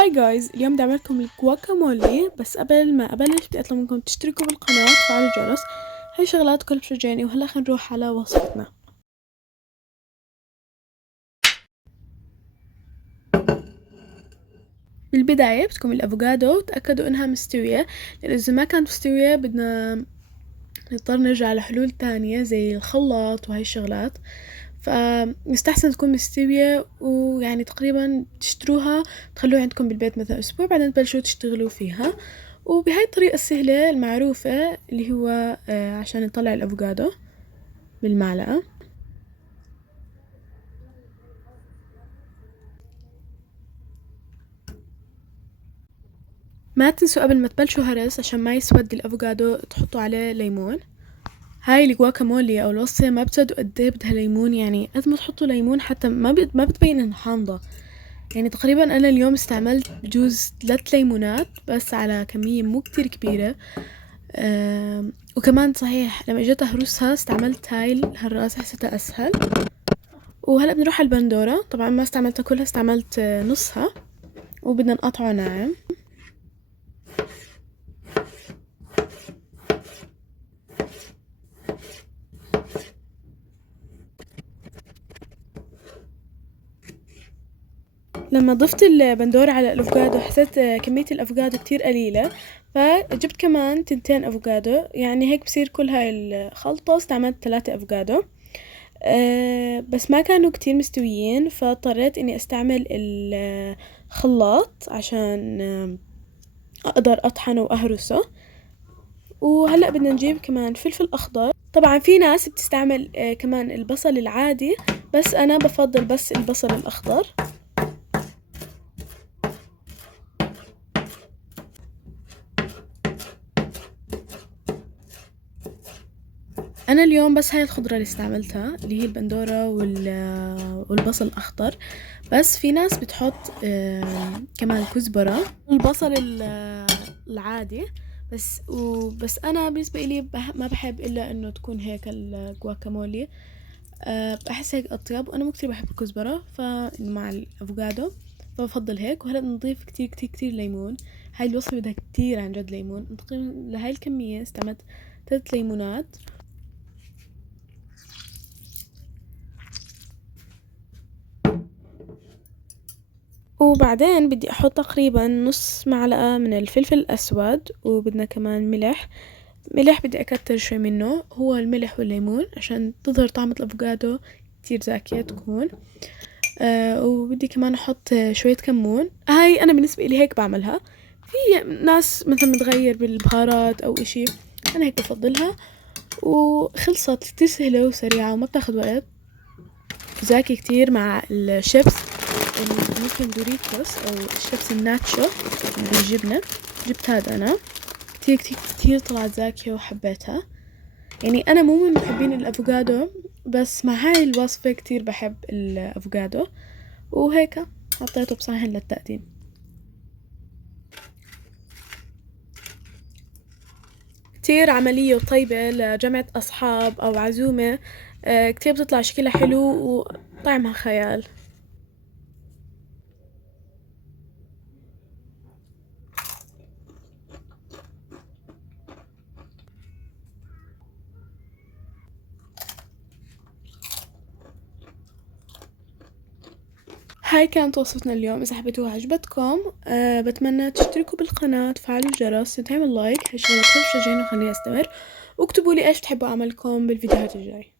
هاي جايز، اليوم بدي اعملكم الجواكامولي. بس قبل ما ابلش بدي اطلب منكم تشتركوا بالقناة وتفعلوا الجرس. هاي شغلات كل بتشجعني. وهلا خلينا نروح على وصفتنا. بالبداية بدكم الافوكادو تأكدوا انها مستوية، لان اذا ما كانت مستوية بدنا نضطر نرجع لحلول تانية زي الخلاط وهاي الشغلات. فيستحسن تكون مستوية، ويعني تقريبا تشتروها تخلوها عندكم بالبيت مثلا أسبوع، بعدين تبلشوا تشتغلوا فيها. وبهاي الطريقة السهلة المعروفة اللي هو عشان نطلع الأفوكادو بالمعلقة. ما تنسوا قبل ما تبلشوا هرس عشان ما يسود الأفوكادو تحطوا عليه ليمون. هاي الجواكامولي او الوصفة ما بتصدقوا قد ايه بدها ليمون، يعني قد ما تحطوا ليمون حتى ما بتبين انها حامضة. يعني تقريبا انا اليوم استعملت بجوز 3 ليمونات بس على كمية مو كتير كبيرة. وكمان صحيح لما اجيت اهرسها استعملت هاي الهراس، حسيتها اسهل. وهلا بنروح على البندورة. طبعا ما استعملتها كلها، استعملت نصها، وبدنا نقطعه ناعم. لما ضفت البندورة على الافوكادو حسيت كمية الافوكادو كتير قليلة، فجبت كمان 2 افوكادو. يعني هيك بصير كل هاي الخلطة استعملت 3 افوكادو. بس ما كانوا كتير مستويين، فاضطريت اني استعمل الخلاط عشان اقدر اطحنه واهرسه. وهلأ بدنا نجيب كمان فلفل اخضر. طبعا في ناس بتستعمل كمان البصل العادي، بس انا بفضل بس البصل الاخضر. انا اليوم بس هاي الخضرة اللي استعملتها، اللي هي البندورة والبصل الاخضر. بس في ناس بتحط كمان كزبرة، البصل العادي. بس انا بالنسبة لي ما بحب الا انه تكون هيك الجواكامولي. بحس هيك اطيب، وانا مو كتير بحب الكزبرة مع الافوكادو، فبفضل هيك. وهلا نضيف كتير كتير كتير ليمون. هاي الوصفة بدها كتير عن جد ليمون. تقريبا لهاي الكمية استعملت 3 ليمونات. وبعدين بدي احط تقريبا نص معلقة من الفلفل الاسود، وبدنا كمان ملح بدي اكتر شوي منه، هو الملح والليمون عشان تظهر طعمة الافوكادو كتير زاكية تكون. وبدي كمان احط شوية كمون. هاي انا بالنسبة لي هيك بعملها. في ناس مثلا بتغير بالبهارات او اشي، انا هيك بفضلها. وخلصت كتير سهلة وسريعة وما بتاخد وقت، زاكي كتير مع الشيبس. ممكن دوريتوس او الشيبس الناتشو بالجبنة. جبت هذا انا، كتير كتير كتير طلعت زاكية وحبيتها. يعني انا مو من محبين الافوكادو، بس مع هاي الوصفة كتير بحب الافوكادو. وهيك حطيته بصحن للتقديم. كتير عملية وطيبة لجمعة أصحاب أو عزومة. كتير بتطلع شكلها حلو وطعمها خيال. هاي كانت وصفتنا اليوم. إذا حبيتوها عجبتكم بتمنى تشتركوا بالقناة، تفعلوا الجرس، تعملوا لايك. هاي شغلات كتير بتشجعني وخليني أستمر. واكتبوا لي إيش تحبوا أعملكم بالفيديوهات الجاي.